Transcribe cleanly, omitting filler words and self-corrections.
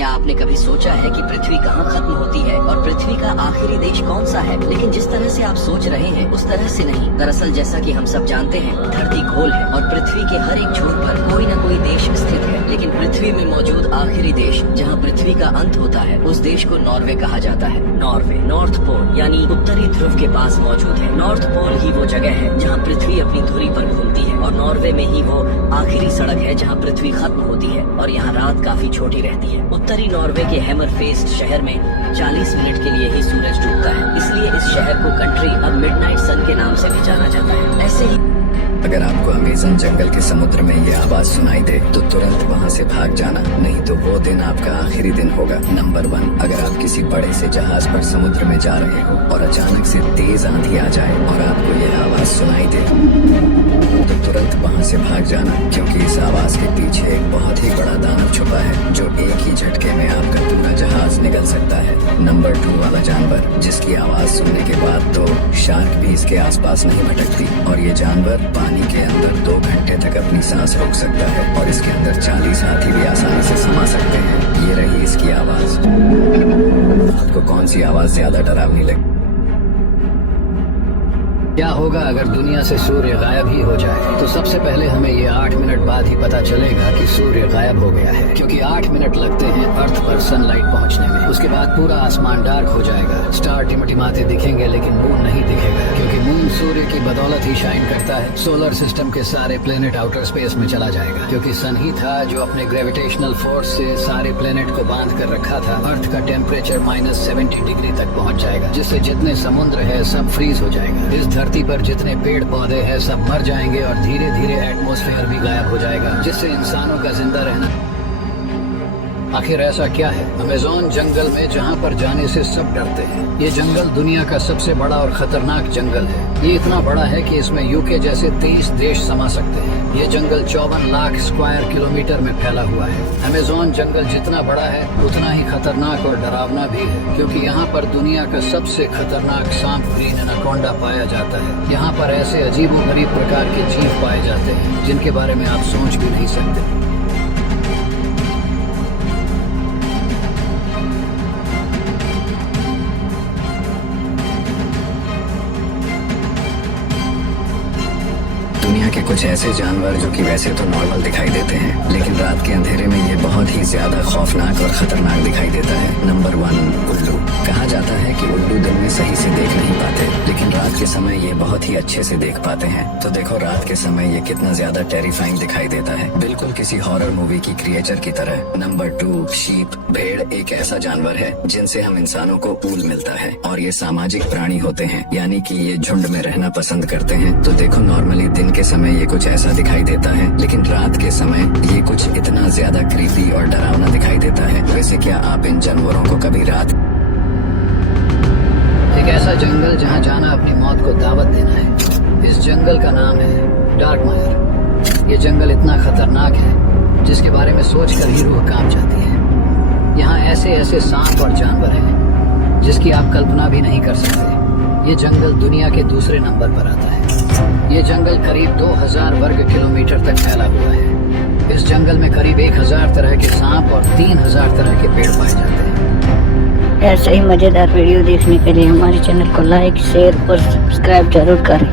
क्या आपने कभी सोचा है कि पृथ्वी कहाँ खत्म होती है और पृथ्वी का आखिरी देश कौन सा है? लेकिन जिस तरह से आप सोच रहे हैं उस तरह से नहीं। दरअसल जैसा कि हम सब जानते हैं, धरती गोल है और पृथ्वी के हर एक छोर पर कोई न कोई देश स्थित है। लेकिन पृथ्वी में मौजूद आखिरी देश जहाँ पृथ्वी का अंत होता है, उस देश को नॉर्वे कहा जाता है। नॉर्वे नॉर्थ पोल यानी उत्तरी ध्रुव के पास मौजूद है। नॉर्थ पोल ही वो जगह है जहाँ पृथ्वी अपनी धुरी पर घूमती है और नॉर्वे में ही वो आखिरी सड़क है जहाँ पृथ्वी खत्म होती है और यहाँ रात काफी छोटी रहती है। उत्तरी नॉर्वे के हैमरफेस्ट शहर में 40 मिनट के लिए ही सूरज डूबता है, इसलिए इस शहर को कंट्री अब मिडनाइट सन के नाम से भी जाना जाता है। ऐसे ही अगर आपको अमेज़न जंगल के समुद्र में ये आवाज सुनाई दे तो तुरंत वहाँ से भाग जाना, नहीं तो वो दिन आपका आखिरी दिन होगा। नंबर 1, अगर आप किसी बड़े से जहाज पर समुद्र में जा रहे हो और अचानक से तेज आंधी आ जाए और आपको ये आवाज सुनाई दे तो तुरंत वहाँ से भाग जाना, क्योंकि इस आवाज के पीछे एक बहुत ही बड़ा दानव छुपा है जो एक ही झटके में आपका पूरा जहाज निगल सकता है। नंबर 2 वाला जानवर जिसकी आवाज सुनने के बाद तो शार्क भी इसके आसपास नहीं भटकती और ये जानवर पानी के अंदर 2 घंटे तक अपनी सांस रोक सकता है और इसके अंदर 40 हाथी भी आसानी से समा सकते हैं। ये रही इसकी आवाज। आपको कौन सी आवाज ज्यादा डरावनी लगी? क्या होगा अगर दुनिया से सूर्य गायब ही हो जाए? तो सबसे पहले हमें ये 8 मिनट बाद ही पता चलेगा कि सूर्य गायब हो गया है, क्योंकि 8 मिनट लगते हैं अर्थ पर सनलाइट पहुंचने में। उसके बाद पूरा आसमान डार्क हो जाएगा, स्टार टिमटिमाते दिखेंगे लेकिन मून नहीं दिखेगा, क्योंकि मून सूर्य की बदौलत ही शाइन करता है। सोलर सिस्टम के सारे प्लेनेट आउटर स्पेस में चला जाएगा, क्योंकि सन ही था जो अपने ग्रेविटेशनल फोर्स से सारे प्लेनेट को बांध कर रखा था। अर्थ का टेम्परेचर -70 डिग्री तक पहुँच जाएगा, जिससे जितने समुद्र है सब फ्रीज हो जाएगा। इस धरती पर जितने पेड़ पौधे हैं सब मर जाएंगे और धीरे धीरे एटमॉस्फेयर भी गायब हो जाएगा, जिससे इंसानों का जिंदा रहना। आखिर ऐसा क्या है अमेज़न जंगल में जहाँ पर जाने से सब डरते हैं? ये जंगल दुनिया का सबसे बड़ा और खतरनाक जंगल है। ये इतना बड़ा है कि इसमें यूके जैसे 30 देश समा सकते हैं। ये जंगल 54 लाख स्क्वायर किलोमीटर में फैला हुआ है। अमेज़न जंगल जितना बड़ा है उतना ही खतरनाक और डरावना भी है, क्योंकि यहाँ पर दुनिया का सबसे खतरनाक सांप ग्रीन एनाकोंडा पाया जाता है। यहाँ पर ऐसे अजीबोगरीब प्रकार के जीव पाए जाते हैं जिनके बारे में आप सोच भी नहीं सकते। दुनिया के कुछ ऐसे जानवर जो कि वैसे तो नॉर्मल दिखाई देते हैं, लेकिन रात के अंधेरे में ये बहुत ही ज्यादा खौफनाक और खतरनाक दिखाई देता है। नंबर 1, उल्लू। कहा जाता है कि उल्लू दिन में सही से देख नहीं पाते, लेकिन रात के समय ये बहुत ही अच्छे से देख पाते हैं। तो देखो रात के समय ये कितना ज्यादा टेरिफाइंग दिखाई देता है, बिल्कुल किसी हॉरर मूवी की क्रिएचर की तरह। Number 2, sheep. भेड़ एक ऐसा जानवर है जिनसे हम इंसानों को ऊल मिलता है और ये सामाजिक प्राणी होते हैं, यानी कि ये झुंड में रहना पसंद करते हैं। तो देखो नॉर्मली दिन के समय ये कुछ ऐसा दिखाई देता है, लेकिन रात के समय ये कुछ इतना ज्यादा क्रीपी और डरावना दिखाई देता है। वैसे क्या आप इन जानवरों को कभी रात? एक ऐसा जंगल जहाँ जाना अपनी मौत को दावत देना है। इस जंगल का नाम है डार्कमायर। ये जंगल इतना खतरनाक है जिसके बारे में सोचकर ही रूह कांप जाती है। यहाँ ऐसे ऐसे सांप और जानवर हैं जिसकी आप कल्पना भी नहीं कर सकते। ये जंगल दुनिया के दूसरे नंबर पर आता है। ये जंगल करीब 2000 वर्ग किलोमीटर तक फैला हुआ है। इस जंगल में करीब 1000 तरह के सांप और 3000 तरह के पेड़ पाए जाते हैं। ऐसे ही मजेदार वीडियो देखने के लिए हमारे चैनल को लाइक, शेयर और सब्सक्राइब जरूर करें।